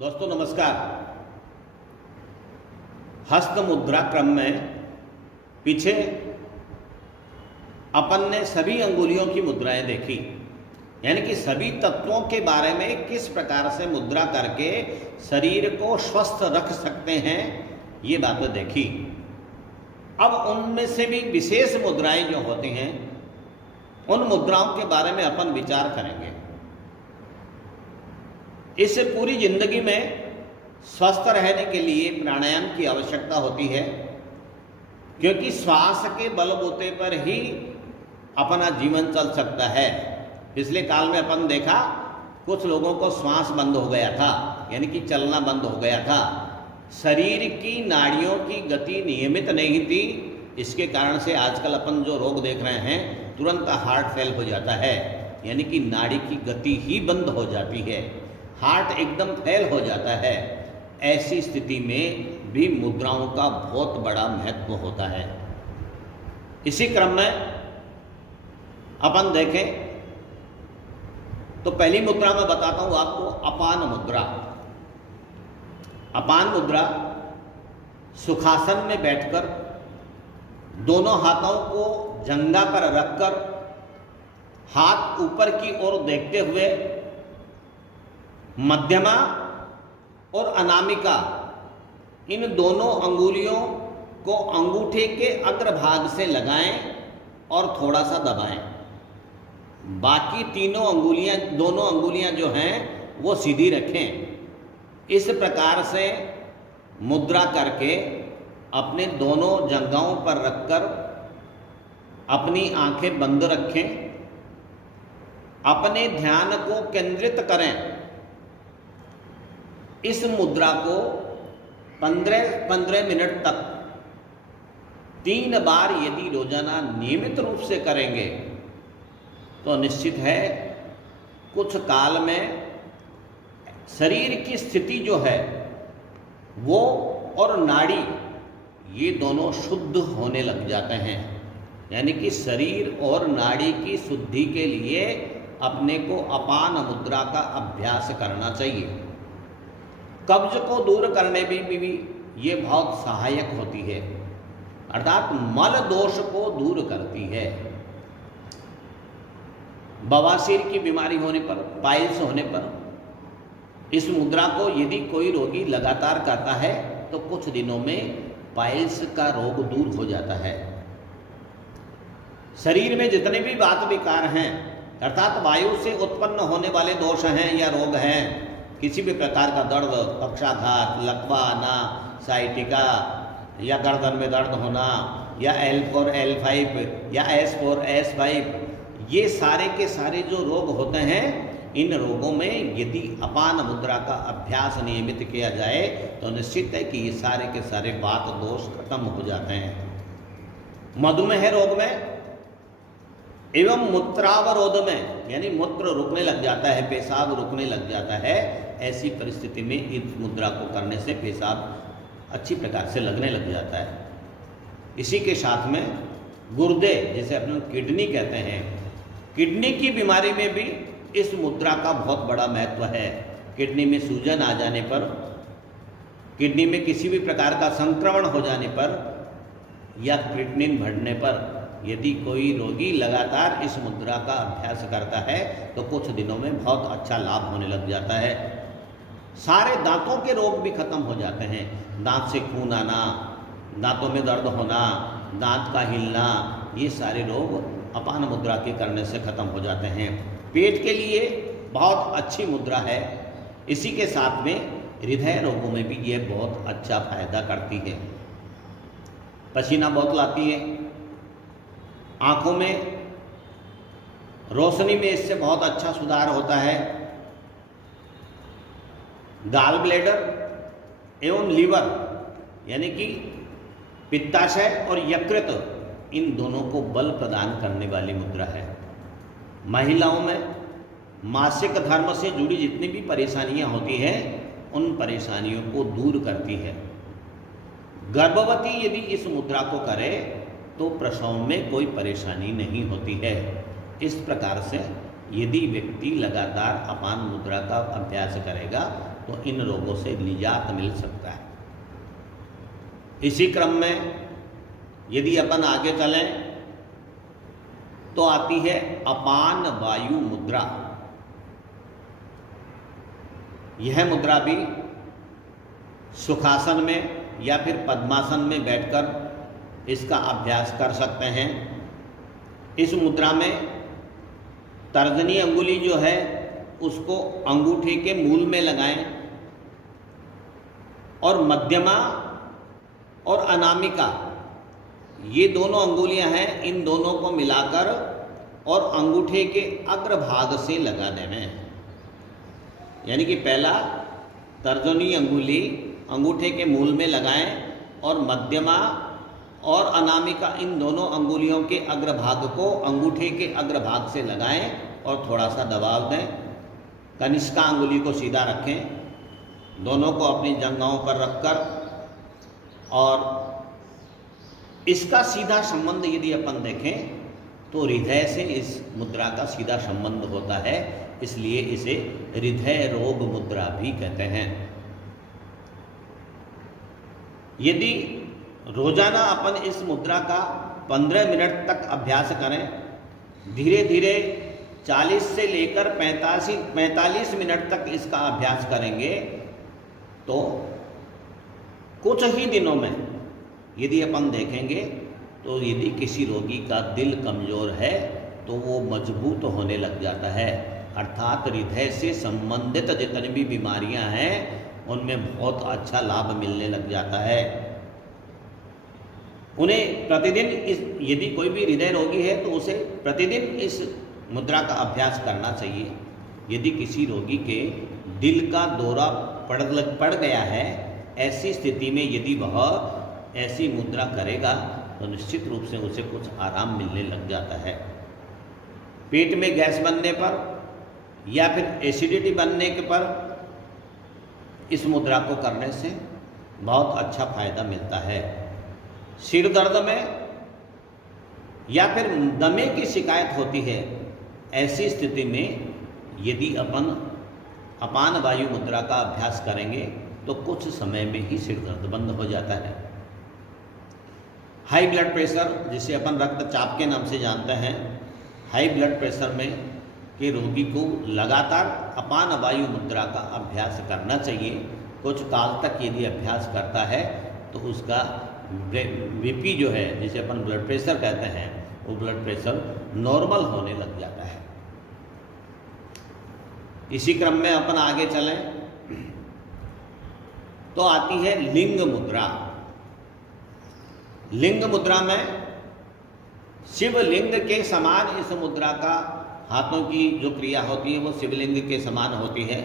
दोस्तों नमस्कार। हस्त मुद्रा क्रम में पीछे अपन ने सभी अंगुलियों की मुद्राएं देखी, यानी कि सभी तत्वों के बारे में किस प्रकार से मुद्रा करके शरीर को स्वस्थ रख सकते हैं, ये बातें देखी। अब उनमें से भी विशेष मुद्राएं जो होती हैं, उन मुद्राओं के बारे में अपन विचार करेंगे। इस पूरी जिंदगी में स्वस्थ रहने के लिए प्राणायाम की आवश्यकता होती है, क्योंकि श्वास के बलबूते पर ही अपना जीवन चल सकता है। पिछले काल में अपन देखा कुछ लोगों को श्वास बंद हो गया था, यानी कि चलना बंद हो गया था। शरीर की नाड़ियों की गति नियमित नहीं थी। इसके कारण से आजकल अपन जो रोग देख रहे हैं, तुरंत हार्ट फेल हो जाता है, यानी कि नाड़ी की गति ही बंद हो जाती है, हार्ट एकदम फेल हो जाता है। ऐसी स्थिति में भी मुद्राओं का बहुत बड़ा महत्व होता है। इसी क्रम में अपन देखें तो पहली मुद्रा में बताता हूं आपको, अपान मुद्रा। अपान मुद्रा सुखासन में बैठकर दोनों हाथों को जंघा पर रखकर हाथ ऊपर की ओर देखते हुए मध्यमा और अनामिका इन दोनों अंगुलियों को अंगूठे के अग्रभाग से लगाएं और थोड़ा सा दबाएं। बाकी दोनों अंगुलियां जो हैं वो सीधी रखें। इस प्रकार से मुद्रा करके अपने दोनों जंघाओं पर रखकर अपनी आंखें बंद रखें, अपने ध्यान को केंद्रित करें। इस मुद्रा को 15 मिनट तक 3 बार यदि रोजाना नियमित रूप से करेंगे तो निश्चित है कुछ काल में शरीर की स्थिति जो है वो और नाड़ी ये दोनों शुद्ध होने लग जाते हैं। यानी कि शरीर और नाड़ी की शुद्धि के लिए अपने को अपान मुद्रा का अभ्यास करना चाहिए। कब्ज को दूर करने में भी ये बहुत सहायक होती है, अर्थात मल दोष को दूर करती है। बवासीर की बीमारी होने पर, पाइल्स होने पर इस मुद्रा को यदि कोई रोगी लगातार करता है तो कुछ दिनों में पाइल्स का रोग दूर हो जाता है। शरीर में जितने भी वात विकार हैं, अर्थात वायु से उत्पन्न होने वाले दोष हैं या रोग हैं, किसी भी प्रकार का दर्द, पक्षाघात, लकवा आना, साइटिका या गर्दन में दर्द होना, या L4 L5 या S4 S5, ये सारे के सारे जो रोग होते हैं, इन रोगों में यदि अपान मुद्रा का अभ्यास नियमित किया जाए तो निश्चित है कि ये सारे के सारे वात दोष खत्म हो जाते हैं। मधुमेह रोग में एवं मूत्रावरोध में, यानी मूत्र रुकने लग जाता है, पेशाब रुकने लग जाता है, ऐसी परिस्थिति में इस मुद्रा को करने से पेशाब अच्छी प्रकार से लगने लग जाता है। इसी के साथ में गुर्दे, जिसे अपन किडनी कहते हैं, किडनी की बीमारी में भी इस मुद्रा का बहुत बड़ा महत्व है। किडनी में सूजन आ जाने पर, किडनी में किसी भी प्रकार का संक्रमण हो जाने पर या क्रिएटिनिन बढ़ने पर यदि कोई रोगी लगातार इस मुद्रा का अभ्यास करता है तो कुछ दिनों में बहुत अच्छा लाभ होने लग जाता है। सारे दांतों के रोग भी खत्म हो जाते हैं। दांत से खून आना, दांतों में दर्द होना, दांत का हिलना, ये सारे रोग अपान मुद्रा के करने से खत्म हो जाते हैं। पेट के लिए बहुत अच्छी मुद्रा है। इसी के साथ में हृदय रोगों में भी ये बहुत अच्छा फायदा करती है। पसीना बहुत लाती है, आंखों में रोशनी में इससे बहुत अच्छा सुधार होता है। गाल ब्लैडर एवं लीवर, यानी कि पित्ताशय और यकृत, इन दोनों को बल प्रदान करने वाली मुद्रा है। महिलाओं में मासिक धर्म से जुड़ी जितनी भी परेशानियां होती हैं, उन परेशानियों को दूर करती है। गर्भवती यदि इस मुद्रा को करे तो प्रसव में कोई परेशानी नहीं होती है। इस प्रकार से यदि व्यक्ति लगातार अपान मुद्रा का अभ्यास करेगा तो इन रोगों से निजात मिल सकता है। इसी क्रम में यदि अपन आगे चलें तो आती है अपान वायु मुद्रा। यह मुद्रा भी सुखासन में या फिर पद्मासन में बैठकर इसका अभ्यास कर सकते हैं। इस मुद्रा में तर्जनी अंगुली जो है उसको अंगूठे के मूल में लगाएं और मध्यमा और अनामिका ये दोनों अंगुलियां हैं, इन दोनों को मिलाकर और अंगूठे के अग्रभाग से लगा देना। यानी कि पहला तर्जनी अंगुली अंगूठे के मूल में लगाएं और मध्यमा और अनामिका इन दोनों अंगुलियों के अग्रभाग को अंगूठे के अग्रभाग से लगाएं और थोड़ा सा दबाव दें। कनिष्का अंगुली को सीधा रखें, दोनों को अपनी जंघाओं पर रखकर, और इसका सीधा संबंध यदि अपन देखें तो हृदय से इस मुद्रा का सीधा संबंध होता है, इसलिए इसे हृदय रोग मुद्रा भी कहते हैं। यदि रोजाना अपन इस मुद्रा का 15 मिनट तक अभ्यास करें, धीरे धीरे 40 से लेकर 45 मिनट तक इसका अभ्यास करेंगे तो कुछ ही दिनों में यदि अपन देखेंगे तो यदि किसी रोगी का दिल कमज़ोर है तो वो मजबूत होने लग जाता है। अर्थात हृदय से संबंधित जितनी भी बीमारियां हैं उनमें बहुत अच्छा लाभ मिलने लग जाता है। उन्हें प्रतिदिन यदि कोई भी हृदय रोगी है तो उसे प्रतिदिन इस मुद्रा का अभ्यास करना चाहिए। यदि किसी रोगी के दिल का दौरा पड़ गया है, ऐसी स्थिति में यदि वह ऐसी मुद्रा करेगा तो निश्चित रूप से उसे कुछ आराम मिलने लग जाता है। पेट में गैस बनने पर या फिर एसिडिटी बनने के पर इस मुद्रा को करने से बहुत अच्छा फायदा मिलता है। सिर दर्द में या फिर दमे की शिकायत होती है, ऐसी स्थिति में यदि अपन अपान वायु मुद्रा का अभ्यास करेंगे तो कुछ समय में ही सिर दर्द बंद हो जाता है। हाई ब्लड प्रेशर, जिसे अपन रक्तचाप के नाम से जानते हैं, हाई ब्लड प्रेशर में के रोगी को लगातार अपान वायु मुद्रा का अभ्यास करना चाहिए। कुछ काल तक यदि अभ्यास करता है तो उसका बीपी जो है, जिसे अपन ब्लड प्रेशर कहते हैं, वो ब्लड प्रेशर नॉर्मल होने लग जाता है। इसी क्रम में अपन आगे चलें तो आती है लिंग मुद्रा। लिंग मुद्रा में शिवलिंग के समान इस मुद्रा का हाथों की जो क्रिया होती है वो शिवलिंग के समान होती है।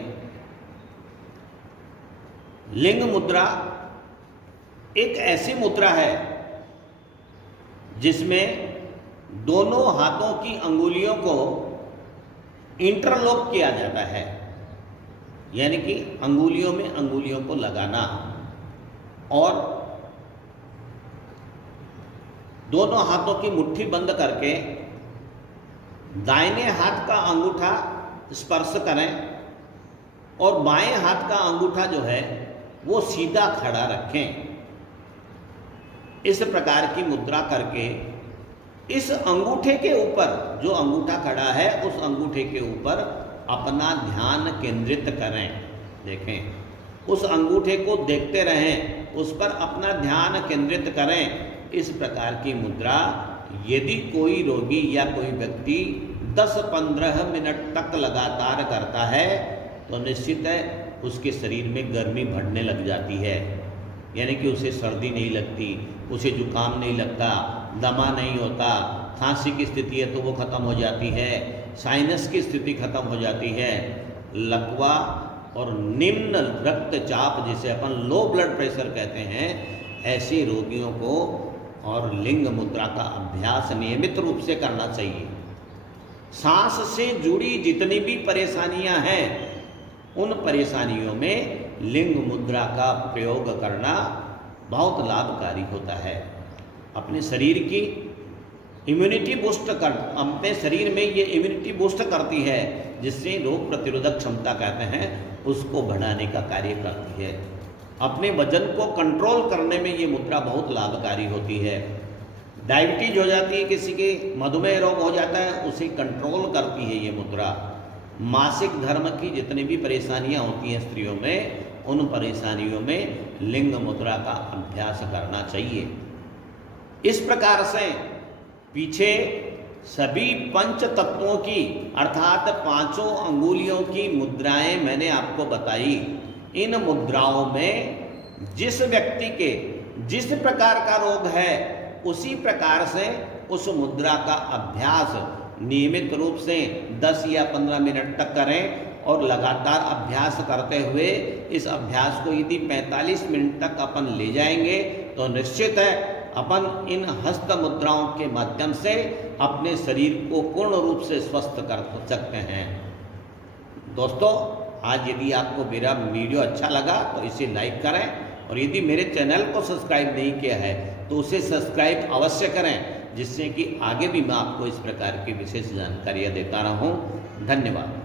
लिंग मुद्रा एक ऐसी मुद्रा है जिसमें दोनों हाथों की अंगुलियों को इंटरलॉक किया जाता है, यानी कि अंगुलियों में अंगुलियों को लगाना, और दोनों हाथों की मुट्ठी बंद करके दाहिने हाथ का अंगूठा स्पर्श करें और बाएं हाथ का अंगूठा जो है वो सीधा खड़ा रखें। इस प्रकार की मुद्रा करके इस अंगूठे के ऊपर, जो अंगूठा खड़ा है उस अंगूठे के ऊपर अपना ध्यान केंद्रित करें। देखें, उस अंगूठे को देखते रहें, उस पर अपना ध्यान केंद्रित करें। इस प्रकार की मुद्रा यदि कोई रोगी या कोई व्यक्ति 10-15 मिनट तक लगातार करता है तो निश्चित है उसके शरीर में गर्मी बढ़ने लग जाती है, यानी कि उसे सर्दी नहीं लगती, उसे जुकाम नहीं लगता, दमा नहीं होता, खांसी की स्थिति है तो वो खत्म हो जाती है, साइनस की स्थिति खत्म हो जाती है, लकवा और निम्न रक्तचाप, जिसे अपन लो ब्लड प्रेशर कहते हैं, ऐसे रोगियों को और लिंग मुद्रा का अभ्यास नियमित रूप से करना चाहिए। सांस से जुड़ी जितनी भी परेशानियां हैं उन परेशानियों में लिंग मुद्रा का प्रयोग करना बहुत लाभकारी होता है। अपने शरीर की इम्यूनिटी बूस्ट कर अपने शरीर में ये इम्यूनिटी बूस्ट करती है, जिससे रोग प्रतिरोधक क्षमता कहते हैं उसको बढ़ाने का कार्य करती है। अपने वजन को कंट्रोल करने में ये मुद्रा बहुत लाभकारी होती है। डायबिटीज हो जाती है किसी के, मधुमेह रोग हो जाता है, उसे कंट्रोल करती है ये मुद्रा। मासिक धर्म की जितनी भी परेशानियां होती हैं स्त्रियों में, उन परेशानियों में लिंग मुद्रा का अभ्यास करना चाहिए। इस प्रकार से पीछे सभी पंच तत्वों की अर्थात 5 अंगुलियों की मुद्राएं मैंने आपको बताई। इन मुद्राओं में जिस व्यक्ति के जिस प्रकार का रोग है उसी प्रकार से उस मुद्रा का अभ्यास नियमित रूप से 10 या 15 मिनट तक करें और लगातार अभ्यास करते हुए इस अभ्यास को यदि 45 मिनट तक अपन ले जाएंगे तो निश्चित है अपन इन हस्त मुद्राओं के माध्यम से अपने शरीर को पूर्ण रूप से स्वस्थ कर सकते हैं। दोस्तों, आज यदि आपको मेरा वीडियो अच्छा लगा तो इसे लाइक करें, और यदि मेरे चैनल को सब्सक्राइब नहीं किया है तो उसे सब्सक्राइब अवश्य करें, जिससे कि आगे भी मैं आपको इस प्रकार की विशेष जानकारियाँ देता रहूँ। धन्यवाद।